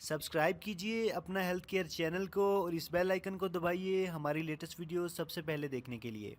Subscribe कीजिए अपना health care channel को और इस बेल आइकन को दबाइए हमारी लेटेस्ट वीडियो सबसे पहले देखने के लिए।